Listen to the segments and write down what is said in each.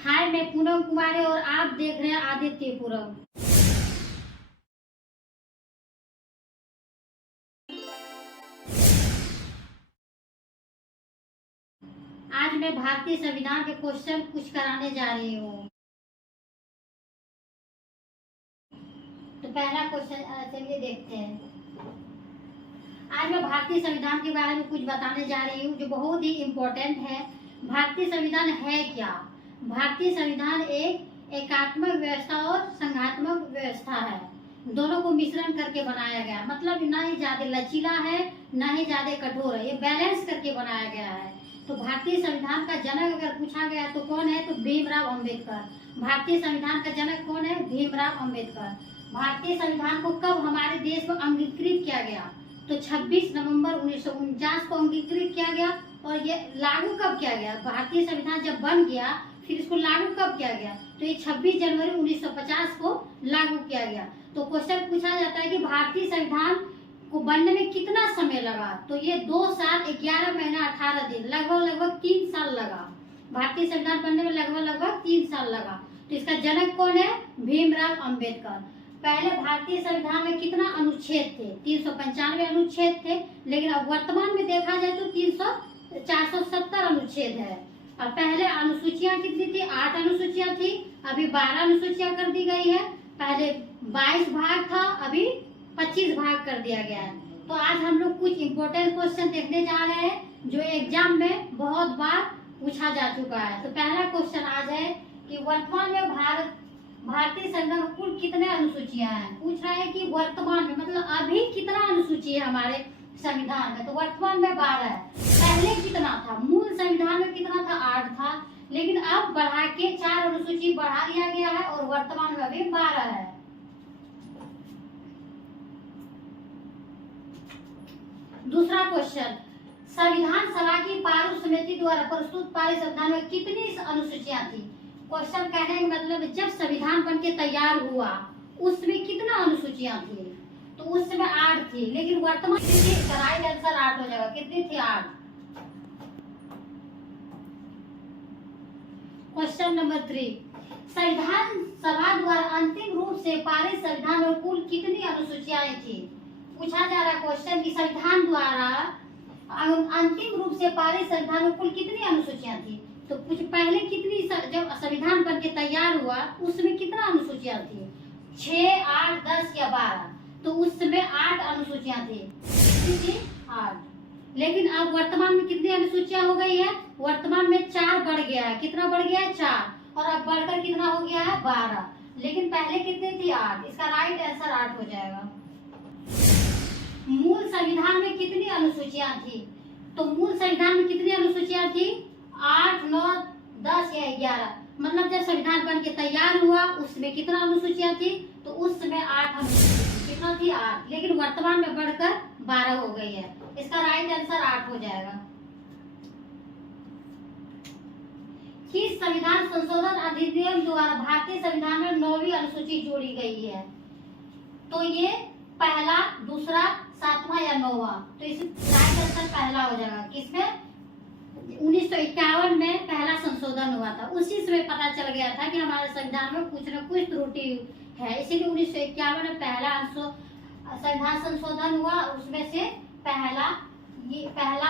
हाय, मैं पूनम कुमारी और आप देख रहे हैं आदित्य पूरम। आज मैं भारतीय संविधान के क्वेश्चन कुछ कराने जा रही हूँ। तो पहला क्वेश्चन चलिए देखते हैं। आज मैं भारतीय संविधान के बारे में कुछ बताने जा रही हूँ जो बहुत ही इम्पोर्टेंट है। भारतीय संविधान है क्या? भारतीय संविधान एक एकात्मक व्यवस्था और संघात्मक व्यवस्था है। दोनों को मिश्रण करके बनाया गया, मतलब ना ही ज्यादा लचीला है ना ही ज्यादा कठोर है, ये बैलेंस करके बनाया गया है। तो भारतीय संविधान का जनक अगर पूछा गया तो कौन है? तो भीमराव अंबेडकर। भारतीय संविधान का जनक कौन है? भीमराव अंबेडकर। भारतीय संविधान को कब हमारे देश में अंगीकृत किया गया? तो 26 नवंबर 1949 को अंगीकृत किया गया। और ये लागू कब किया गया? भारतीय संविधान जब बन गया फिर इसको लागू कब किया गया? तो ये 26 जनवरी 1950 को लागू किया गया। तो क्वेश्चन पूछा जाता है कि भारतीय संविधान को बनने में कितना समय लगा? तो ये 2 साल 11 महीना 18 दिन, लगभग 3 साल लगा। भारतीय संविधान बनने में लगभग 3 साल लगा। तो इसका जनक कौन है? भीमराव अंबेडकर। पहले भारतीय संविधान में कितना अनुच्छेद थे? 395 अनुच्छेद थे, लेकिन अब वर्तमान में देखा जाए तो 470 अनुच्छेद है। और पहले अनुसूचियां कितनी थी? 8 अनुसूचियां थी, अभी 12 अनुसूचियां कर दी गई है। पहले 22 भाग था, अभी 25 भाग कर दिया गया है। तो आज हम लोग कुछ इम्पोर्टेंट क्वेश्चन देखने जा रहे हैं जो एग्जाम में बहुत बार पूछा जा चुका है। तो पहला क्वेश्चन आज है कि वर्तमान में भारतीय संविधान में कुल कितने अनुसूचियां हैं? पूछ रहा है कि वर्तमान में, मतलब अभी कितना अनुसूची है हमारे संविधान में? तो वर्तमान में 12 है। पहले कितना था? मूल संविधान में कितना था? 8 था, लेकिन अब बढ़ा के 4 अनुसूची बढ़ा दिया गया है और वर्तमान में अभी 12 है। दूसरा क्वेश्चन, संविधान सभा की पारुल समिति द्वारा प्रस्तुत पारित संविधान में कितनी अनुसूचियां थी? क्वेश्चन कहने का मतलब जब संविधान बन के तैयार हुआ उसमें कितना अनुसूचियां थी? तो उस समय 8 थी, लेकिन वर्तमान में राइट आंसर 8 हो जाएगा। कितनी थी? 8। क्वेश्चन नंबर 3, संविधान सभा द्वारा अंतिम रूप से पारित संविधान में कुल कितनी अनुसूचियां थी? पूछा जा रहा क्वेश्चन कि संविधान द्वारा अंतिम रूप से पारित संविधान में कुल कितनी अनुसूचियां थी? तो कुछ पहले कितनी, जब संविधान बनके तैयार हुआ उसमें कितना अनुसूचियां थी? 6, 8, 10 या 12? तो उस समय 8 अनुसूचियां थी। कितनी? 8। लेकिन अब वर्तमान में कितनी अनुसूचियां हो गई है? वर्तमान में 4 बढ़ गया है। कितना बढ़ गया है? 4। और अब बढ़कर कितना हो गया है? 12। लेकिन पहले कितनी थी? 8। इसका राइट आंसर 8 हो जाएगा। मूल संविधान में कितनी अनुसूचियां थी? तो मूल संविधान में कितनी अनुसूचियां थी? 8, 9, 10 या 11? मतलब जब संविधान बन के तैयार हुआ उसमें कितना अनुसूचियां थी? तो उस समय 8 अनुसूचियां। कितना थी? 8। लेकिन वर्तमान में बढ़कर 12 हो गई है। इसका राइट आंसर 8 हो जाएगा। किस संविधान संशोधन अधिनियम द्वारा भारतीय संविधान में 9वीं अनुसूची जोड़ी गई है? तो ये पहला, दूसरा, 7वां या 9वां? तो इसमें राइट आंसर पहला हो जाएगा। किसमें? 1951 में पहला संशोधन हुआ था। उसी समय पता चल गया था कि हमारे संविधान में कुछ न कुछ त्रुटि है, इसीलिए 1951 में पहला संविधान संशोधन हुआ। उसमें से पहला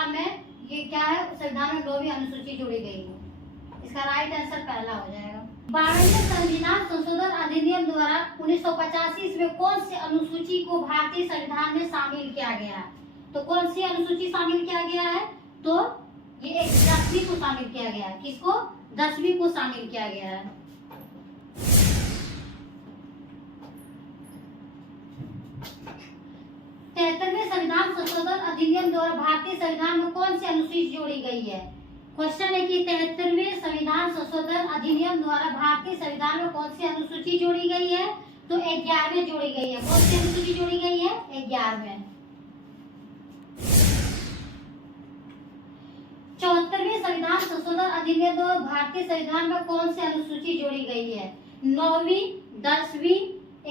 में ये क्या है? संविधान में 9वीं अनुसूची जोड़ी गई है। इसका राइट आंसर पहला हो जाएगा। 12वें संविधान संशोधन अधिनियम द्वारा 1985 में कौन सी अनुसूची को भारतीय संविधान में शामिल किया गया है? तो कौन सी अनुसूची शामिल किया गया है? तो ये 10वीं को शामिल किया गया है। किसको? 10वीं को शामिल किया गया है। तिहत्तरवें संविधान संशोधन अधिनियम द्वारा भारतीय संविधान में कौन सी अनुसूची जोड़ी गई है? क्वेश्चन है कि 73वें संविधान संशोधन अधिनियम द्वारा भारतीय संविधान में कौन सी अनुसूची जोड़ी गई है? तो 11वें जोड़ी गई है। कौन सी अनुसूची जोड़ी गई है? 11वें। 74वें संविधान संशोधन अधिनियम द्वारा भारतीय संविधान में कौन सी अनुसूची जोड़ी गई है? 9वीं, 10वीं,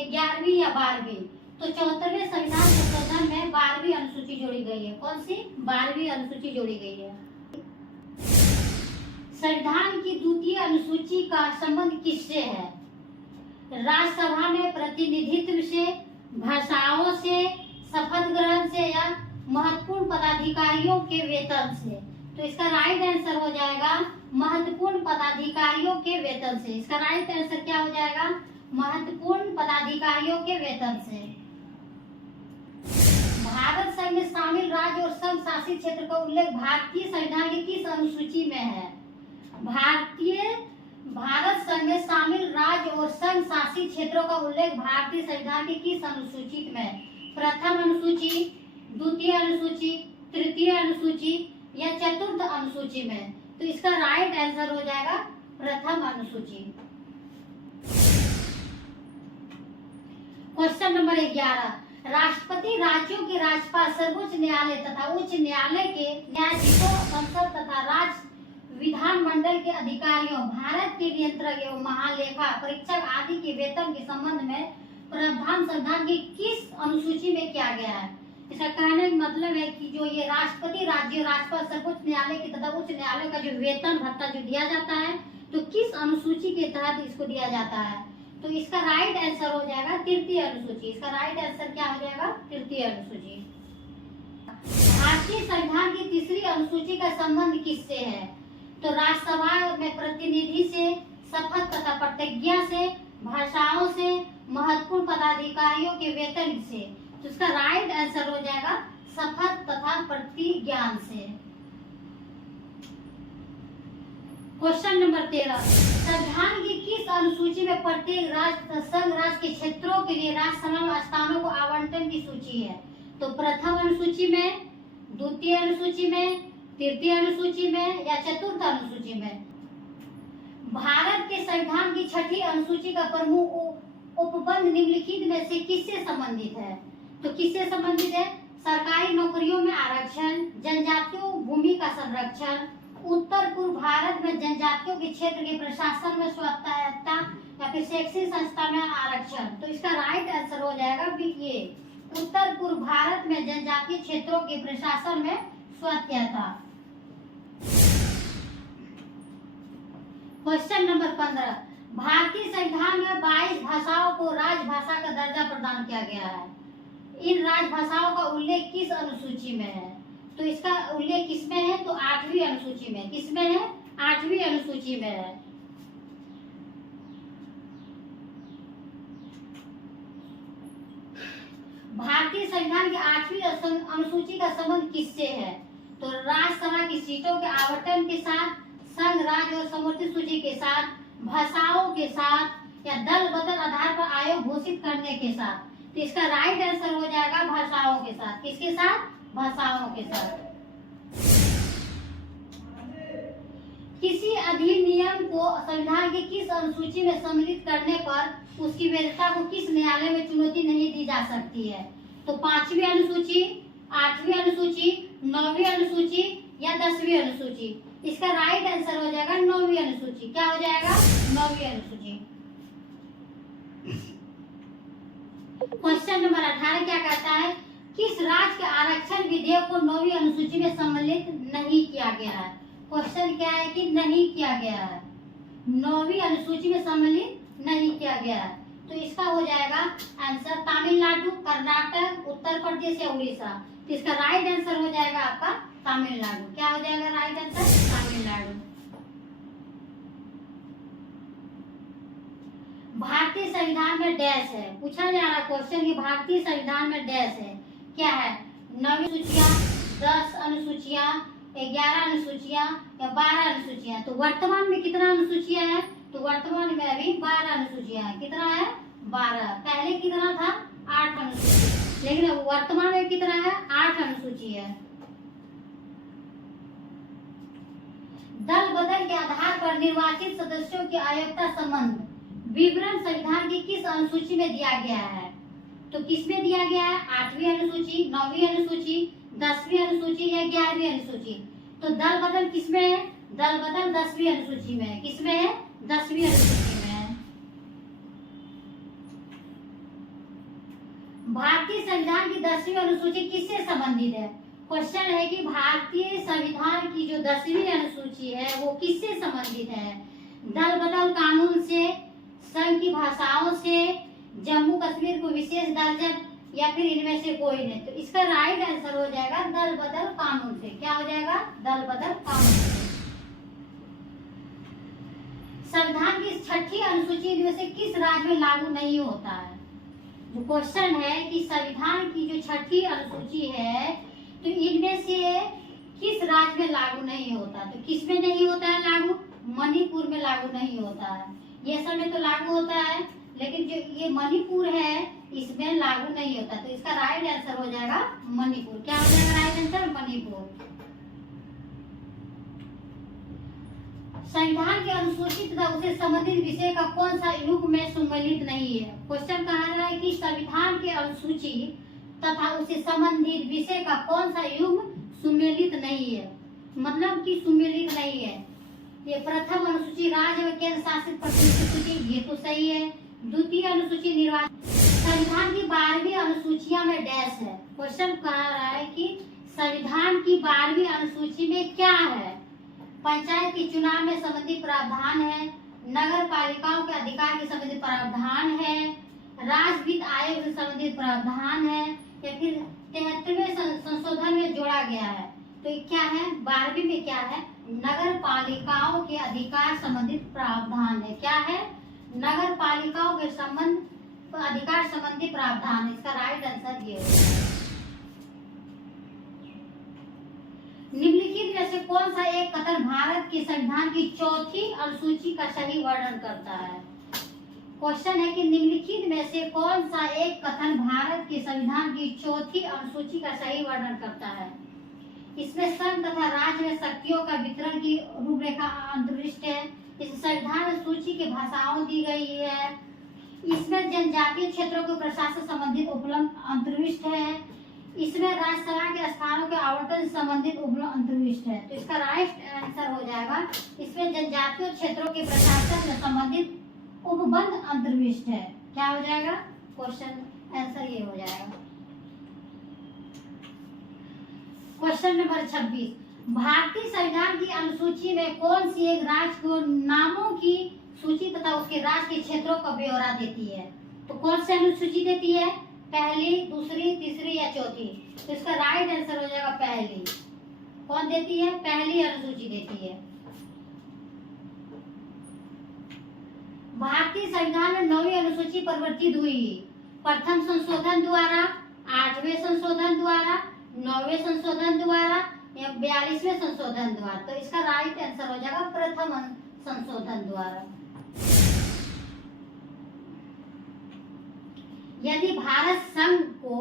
11वीं या 12वीं? तो 74वें संविधान संशोधन में 12वीं अनुसूची जोड़ी गई है। कौन सी? 12वीं अनुसूची जोड़ी गई है। संविधान संविधान की द्वितीय अनुसूची का संबंध किससे है? राज्यसभा में प्रतिनिधित्व से, भाषाओं से, शपथ ग्रहण से या महत्वपूर्ण पदाधिकारियों के वेतन से। तो इसका राइट आंसर हो जाएगा महत्वपूर्ण पदाधिकारियों के वेतन से। इसका राइट आंसर क्या हो जाएगा? महत्वपूर्ण पदाधिकारियों के वेतन से। भारत संघ में शामिल राज्य और संघ शासित क्षेत्र का उल्लेख भारतीय संविधान की किस अनुसूची में है? भारत संघ में शामिल राज्य और संघ शासित क्षेत्रों का उल्लेख भारतीय संविधान की किस अनुसूची में? प्रथम अनुसूची, द्वितीय अनुसूची, तृतीय अनुसूची या चतुर्थ अनुसूची में? तो इसका राइट आंसर हो जाएगा प्रथम अनुसूची। क्वेश्चन नंबर 11, राष्ट्रपति राज्यों के राज्यपाल सर्वोच्च न्यायालय तथा उच्च न्यायालय के न्यायाधीशों, संसद तथा राज्य विधानमंडल के अधिकारियों, भारत के नियंत्रक एवं महालेखा परीक्षक आदि के वेतन के संबंध में प्रावधान संविधान की किस अनुसूची में किया गया है? इसका कहने का मतलब है कि जो ये राष्ट्रपति राज्य राज्यपाल सर्वोच्च न्यायालय के तथा उच्च न्यायालय का जो वेतन भत्ता जो दिया जाता है, तो किस अनुसूची के तहत इसको दिया जाता है? तो इसका राइट आंसर हो जाएगा तृतीय अनुसूची। इसका राइट आंसर क्या हो जाएगा? तृतीय अनुसूची। भारतीय संविधान की तीसरी अनुसूची का संबंध किससे है? तो राज्यसभा में प्रतिनिधि से, शपथ तथा प्रतिज्ञा से, भाषाओं से, महत्वपूर्ण पदाधिकारियों के वेतन से। तो इसका राइट आंसर हो जाएगा शपथ तथा प्रतिज्ञा से। क्वेश्चन नंबर 13, संविधान की किस अनुसूची में प्रत्येक राज्य संघ राज्य के क्षेत्रों के लिए राज्यसभा में स्थानों को आवंटन की सूची है? तो प्रथम अनुसूची में, द्वितीय अनुसूची में, तृतीय अनुसूची में या चतुर्थ अनुसूची में? भारत के संविधान की छठी अनुसूची का प्रमुख उपबंध निम्नलिखित में से किससे संबंधित है? तो किससे संबंधित है? सरकारी नौकरियों में आरक्षण, जनजातियों भूमि का संरक्षण, उत्तर पूर्व भारत में जनजातियों के क्षेत्र के प्रशासन में स्वायत्तता या फिर शैक्षिक संस्था में आरक्षण। तो इसका राइट आंसर हो जाएगा ये उत्तर पूर्व भारत में जनजातीय क्षेत्रों के प्रशासन में स्वायत्तता। क्वेश्चन नंबर 15, भारतीय संविधान में 22 भाषाओं को राजभाषा का दर्जा प्रदान किया गया है। इन राजभाषाओं का उल्लेख किस अनुसूची में है? तो इसका उल्लेख किसमें है? तो 8वीं अनुसूची में। किसमें है? 8वीं अनुसूची में है। भारतीय संविधान की 8वीं अनुसूची का संबंध किससे है? तो राज्यसभा की सीटों के आवंटन के साथ, संघ राज्य और समवर्ती सूची के साथ, भाषाओं के साथ या दल बदल आधार पर आयोग घोषित करने के साथ। तो इसका राइट आंसर हो जाएगा भाषाओं के साथ। किसके साथ? भाषाओं के साथ। किसी अधिनियम को संविधान की किस अनुसूची में सम्मिलित करने पर उसकी वैधता को किस न्यायालय में चुनौती नहीं दी जा सकती है? तो 5वीं अनुसूची, 8वीं अनुसूची, 9वीं अनुसूची या 10वीं अनुसूची? इसका राइट आंसर हो जाएगा 9वीं अनुसूची। क्या हो जाएगा? 9वीं अनुसूची। क्वेश्चन नंबर 18 क्या कहता है? किस राज्य के आरक्षण विधेयक को 9वीं अनुसूची में सम्मिलित नहीं किया गया है? क्वेश्चन क्या है कि नहीं किया गया है, 9वीं अनुसूची में सम्मिलित नहीं किया गया है। तो इसका हो जाएगा आंसर तमिलनाडु, कर्नाटक, उत्तर प्रदेश या उड़ीसा। तो इसका राइट आंसर हो जाएगा आपका तमिलनाडु। क्या हो जाएगा राइट आंसर? तमिलनाडु। भारतीय संविधान में डैश है, पूछा जा रहा क्वेश्चन कि भारतीय संविधान में डैश है, क्या है? 9वीं सूचियां, 10 अनुसूचियां, 11 अनुसूचियां या 12 अनुसूचियां। तो वर्तमान में कितना अनुसूचियां हैं? तो वर्तमान में अभी 12 अनुसूचियां हैं। कितना है? 12। पहले कितना था? 8 अनुसूची, लेकिन अब वर्तमान में कितना है? 8 अनुसूची है। दल बदल के आधार पर निर्वाचित सदस्यों की अयोग्यता संबंध विवरण संविधान की किस अनुसूची में दिया गया है? तो किसमें दिया गया है? 8वीं अनुसूची, 9वीं अनुसूची, 10वीं अनुसूची या 11वीं अनुसूची? तो दल बदल किसमें है? दल बदल 10वीं अनुसूची में है। किसमें है? 10वीं अनुसूची में है। भारतीय संविधान की 10वीं अनुसूची किससे संबंधित है? क्वेश्चन है कि भारतीय संविधान की जो 10वीं अनुसूची है वो किससे संबंधित है? दल बदल कानून से, संघ की भाषाओं से, जम्मू कश्मीर को विशेष दर्जा, या फिर इनमें से कोई नहीं। तो इसका राइट आंसर हो जाएगा दल बदल कानून से। क्या हो जाएगा? दल बदल कानून से। संविधान की 6ठी अनुसूची इनमें से किस राज्य में लागू नहीं होता है? जो क्वेश्चन है कि संविधान की जो 6ठी अनुसूची है तो इनमें से किस राज्य में लागू नहीं होता? तो किस में नहीं होता है लागू? मणिपुर में लागू नहीं होता है। ये सब में तो लागू होता है, लेकिन जो ये मणिपुर है इसमें लागू नहीं होता। तो इसका राइट आंसर हो जाएगा मणिपुर। क्या हो जाएगा राइट आंसर? मणिपुर। संविधान की अनुसूची तथा उसे संबंधित विषय का कौन सा युग में सम्मिलित नहीं है? क्वेश्चन कहा रहा है कि संविधान की अनुसूची तथा उसे संबंधित विषय का कौन सा युग सम्मिलित नहीं है? मतलब कि सम्मिलित नहीं है। ये प्रथम अनुसूची राज्य व केंद्र शासित प्रदेश की सूची, ये तो सही है। द्वितीय अनुसूची निर्वाचन। संविधान की 12वीं अनुसूचिया में डैश है। क्वेश्चन कह रहा है कि संविधान की 12वीं अनुसूची में क्या है? पंचायत के चुनाव में संबंधित प्रावधान है, नगर पालिकाओं के अधिकार के संबंधित प्रावधान है, राज्य वित्त आयोग से संबंधित प्रावधान है, या फिर 73वें संशोधन में जोड़ा गया है। तो क्या है? 12वीं में क्या है? नगर पालिकाओं के अधिकार संबंधित प्रावधान है। क्या है? नगर पालिकाओं के अधिकार संबंधी प्रावधान। इसका राइट आंसर ये है। निम्नलिखित में से कौन सा एक कथन भारत के संविधान की 4थी अनुसूची का सही वर्णन करता है? क्वेश्चन है कि निम्नलिखित में से कौन सा एक कथन भारत के संविधान की 4थी अनुसूची का सही वर्णन करता है? इसमें संघ तथा राज्य में शक्तियों का वितरण की रूपरेखा अंतर्निष्ठ है। इस संविधान सूची की भाषाओं दी गई है। इसमें जनजातीय क्षेत्रों के प्रशासन संबंधित उपलब्ध अंतर्निष्ठ है। इसमें राज्यसभा के स्थानों के आवंटन संबंधित उपलब्ध अंतर्निष्ठ है। तो इसका राइट आंसर हो जाएगा इसमें जनजातीय क्षेत्रों के प्रशासन से संबंधित उपबंध अंतर्निष्ठ है। क्या हो जाएगा? क्वेश्चन आंसर ये हो जाएगा। क्वेश्चन नंबर 26, भारतीय संविधान की अनुसूची में कौन सी एक राज्य को नामों की सूची तथा उसके राज्य के क्षेत्रों का ब्यौरा देती है? तो कौन सी अनुसूची देती है? पहली, दूसरी, तीसरी या चौथी? तो इसका राइट आंसर हो जाएगा पहली। कौन देती है? पहली अनुसूची देती है। भारतीय संविधान में 9वीं अनुसूची परिवर्तित हुई प्रथम संशोधन द्वारा, 8वें संशोधन द्वारा, 9वें संशोधन द्वारा या 42वें संशोधन द्वारा? तो इसका राइट आंसर हो जाएगा प्रथम संशोधन द्वारा। यदि भारत संघ को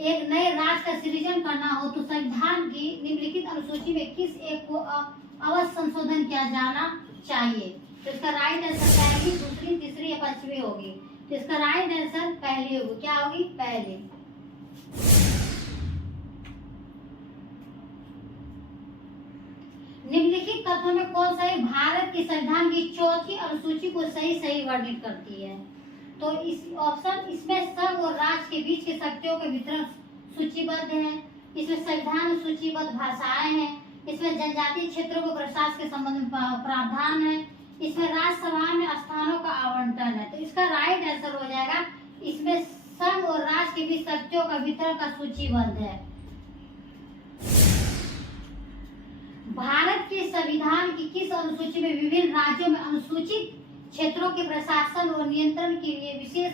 एक नए राज्य का सृजन करना हो तो संविधान की निम्नलिखित अनुसूची में किस एक को अवश्य संशोधन किया जाना चाहिए? तो इसका राइट आंसर पहली, दूसरी, तीसरी या 5वीं होगी। तो इसका राइट आंसर पहली होगी। क्या होगी? पहली। निम्नलिखित तथ्यों में कौन सा भारत के संविधान की 4थी अनुसूची को सही वर्णित करती है? तो इस ऑप्शन इसमें संघ और राज्य के बीच के शक्तियों के वितरण सूचीबद्ध है। इसमें संविधान सूचीबद्ध भाषाएं हैं। इसमें जनजातीय क्षेत्रों को प्रशासन के संबंध में प्रावधान है। इसमें राज्यसभा में स्थानों का आवंटन है। तो इसका राइट आंसर हो जाएगा इसमें संघ और राज्य के बीच शक्तियों का वितरण का सूचीबद्ध है। भारत के संविधान की किस अनुसूची में विभिन्न राज्यों में अनुसूचित क्षेत्रों के प्रशासन और नियंत्रण के लिए विशेष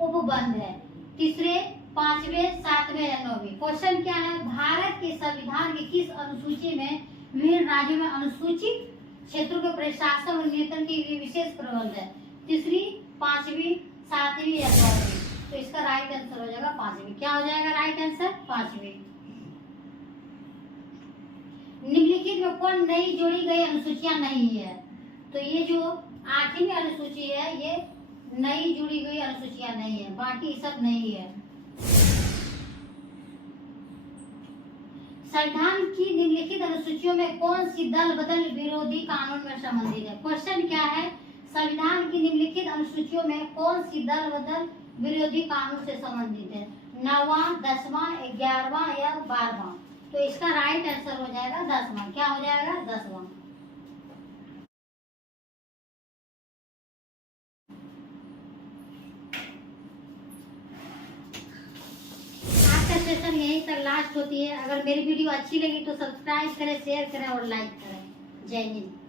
उपबंध है? तीसरे, 5वें, 7वें या 9वें? क्वेश्चन क्या है? भारत के संविधान की किस अनुसूची में विभिन्न राज्यों में अनुसूचित क्षेत्रों के प्रशासन और नियंत्रण के लिए विशेष प्रबंध है? तीसरी, 5वीं, 7वीं या 9वीं? तो इसका राइट आंसर हो जाएगा 5वीं। क्या हो जाएगा राइट आंसर? 5वीं। निम्नलिखित में कौन नई जोड़ी गई अनुसूचियां नहीं है? तो ये जो 8वीं अनुसूची है ये नई जुड़ी गई अनुसूचियां नहीं है, बाकी सब नहीं है। संविधान की निम्नलिखित अनुसूचियों में कौन सी दल बदल विरोधी कानून में संबंधित है? क्वेश्चन क्या है? संविधान की निम्नलिखित अनुसूचियों में कौन सी दल बदल विरोधी कानून से संबंधित है? 9वां, 10वां, 11वां या 12वां? तो इसका राइट आंसर हो जाएगा 10वां। क्या हो जाएगा? 10वां। आज का सेशन यहीं तक लास्ट होती है। अगर मेरी वीडियो अच्छी लगी तो सब्सक्राइब करें, शेयर करें और लाइक करें। जय हिंद।